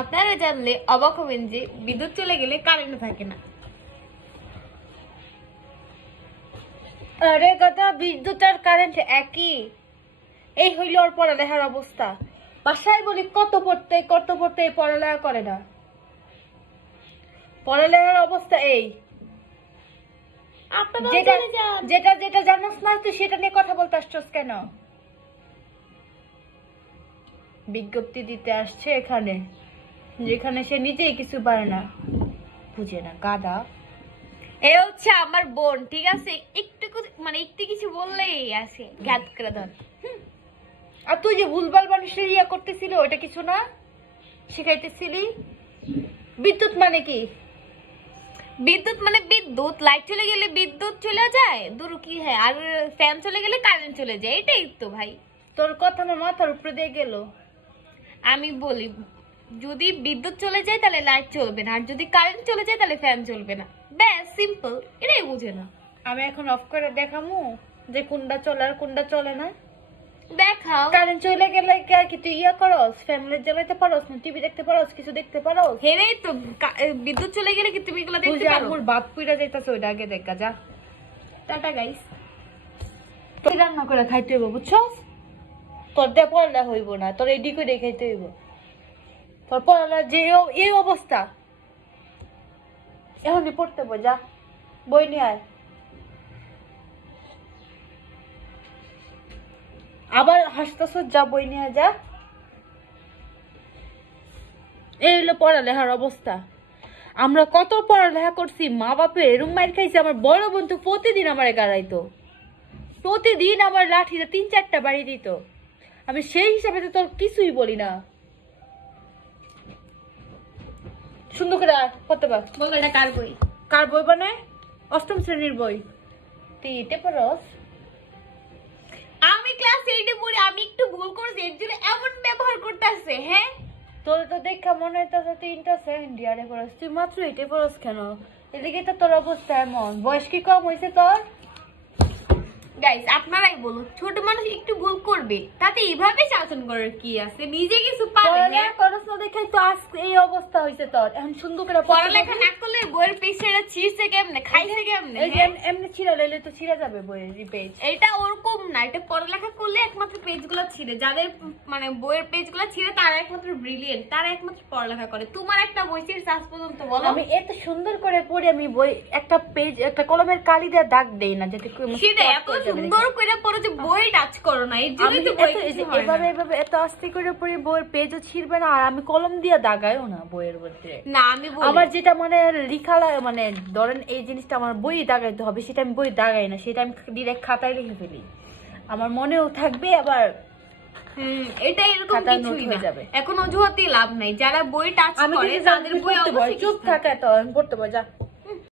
আপনারা জানলে অবাক হবেন যে বিদ্যুৎ চলে গেলে কারেন্ট থাকে না। আরে কথা, বিদ্যুৎ আর কারেন্ট একই। এই হইল ওর পড়ালেখার অবস্থা। বাসায় বলি কত পড়তে পড়ালেখা করে না। পড়ালেখার অবস্থা এই। যেটা যেটা জানাস না তুই সেটা নিয়ে কথা বলতে আসছস কেন? বিজ্ঞপ্তি দিতে আসছে এখানে, যেখানে সে নিজেই কিছু পারে না, বুঝে না গাধা। এ হচ্ছে আমার বোন, ঠিক আছে? একটু একটু কিছু বললেই আসে ঘাত করে ধর। আর তুই যে ভুলভাল মানুষের ইয়া করতেছিল ওটা কিছু না, শিখাইতেছিলি। বিদ্যুৎ মানে কি? বিদ্যুৎ মানে বিদ্যুৎ, লাইট চলে গেলে বিদ্যুৎ চলে যায়, দূর কি হয়, আর ফ্যান চলে গেলে কারেন্ট চলে যায়, এটাই তো ভাই। তোর কথা আমার মাথার উপরে দিয়ে গেল। আমি বলি, যদি বিদ্যুৎ চলে যায় তাহলে লাইট চলবে না, আর যদি কারেন্ট চলে যায় তাহলে ফ্যান চলবে না। ব্যাস, সিম্পল। এটাই বুঝে না। আমি এখন অফ করে দেখামু যে কোনটা চলে আর কোনটা চলে না। দেখাও। কারেন্ট চলে গেলে কি তুই ইয়া করস? ফ্যামিলি জ্বালাইতে পারস না? টিভি দেখতে পারস? কিছু দেখতে পারস? হেরেই তো বিদ্যুৎ চলে গেলে কি তুমি এগুলো দেখতে পারো? আমার বাপ পুইরা যাইতাছে, ওইটা আগে দেখা যা। Tata guys. তুই রান্না করে খাইতে হইব, বুঝছস? তোর দিয়ে পড়ালেখা হইব না, তোর এডি করে খাইতে হইব। তোর পড়ালেখা যে এই অবস্থা, এখনই পড়তে বই, যা বই নিয়ে আয়। আবার হাসতেছ, যা বই নিয়ে যা। এই হলো পড়ালেখার অবস্থা। আমরা কত পড়ালেখা করছি, মা বাপের এরম মাইর খাইছি। আমার বড় বোন তো প্রতিদিন আমার গাড়াইতো, প্রতিদিন আমার লাঠিতে 3-4টা বাড়ি দিত। আমি সেই হিসাবে তো তোর কিছুই বলি না। সুন্দর করে করতে পার। বলো এটা কার বই? কার বই মানে? 8ম শ্রেণীর বই। তুই এতে পড়স? আমি ক্লাস 8 এ পড়ি, আমি একটু ভুল করেছি এর জন্য এমন ব্যবহার করতেছে। হ্যাঁ, তোর তো দেখা মনে হইতেছে তুই ইন্টার সেকেন্ড ইয়ারে পড়স। তুই মাত্র এতে পড়স কেন? এদিকে তো তোর অবস্থা এমন। বয়স কি কম হয়েছে তোর? গাইস আপনারাই বলুন, ছোট মানুষ একটু ভুল করবে, তাতে এইভাবে শাসন করার কি আছে? নিজে কিছু পারে না। পড়ালেখা করস না দেখাই তো আজ এই অবস্থা হয়েছে তোর। এখন সুন্দর করে পড়ালেখা না করলে বইয়ের পেজটা ছিঁড়ছে কেমনে, খাইছে কেমনে? এই যে এমনি ছিঁড়া লইলে তো ছিঁড়া যাবে বইয়ের পেজ। এটা ওরকম না, এটা পড়ালেখা করলে একমাত্র পেজগুলো ছিঁড়ে, যাদের বইয়ের পেজগুলো ছিঁড়ে তারা একমাত্র ব্রিলিয়েন্ট, তারা একমাত্র পড়ালেখা করে। তোমার একটা বই ছিঁড়ছে আজ পর্যন্ত, বলো? আমি এত সুন্দর করে পড়ি, আমি বই একটা পেজ একটা কলমের কালি দিয়ে দাগ দেই না, যাতে সেটা এত সুন্দর করে পড়ো যে বই টাচ করো না, এর জন্যই তো বই কিছু হয় না। এভাবে এত আস্তে করে পড়ি, বইয়ের পেজও ছিঁড়বে না, আর আমি কলম দিয়ে দাগাইও না বইয়ের মধ্যে। না আমি বলি, আমার যেটা লেখা ধরেন এই জিনিসটা আমার বই দাগাইতে হবে, সেটা আমি বই দাগাই না, সেটা আমি ডিরেক্ট খাতায় লিখে ফেলি। আমার মনেও থাকবে, আবার এটা এরকম কিছুই না। এখন অজুহাতে লাভ নাই, যারা বই টাচ করে তাদের বই অবশ্যই চুপ থাকে। তো আমি পড়তে পারি, যা।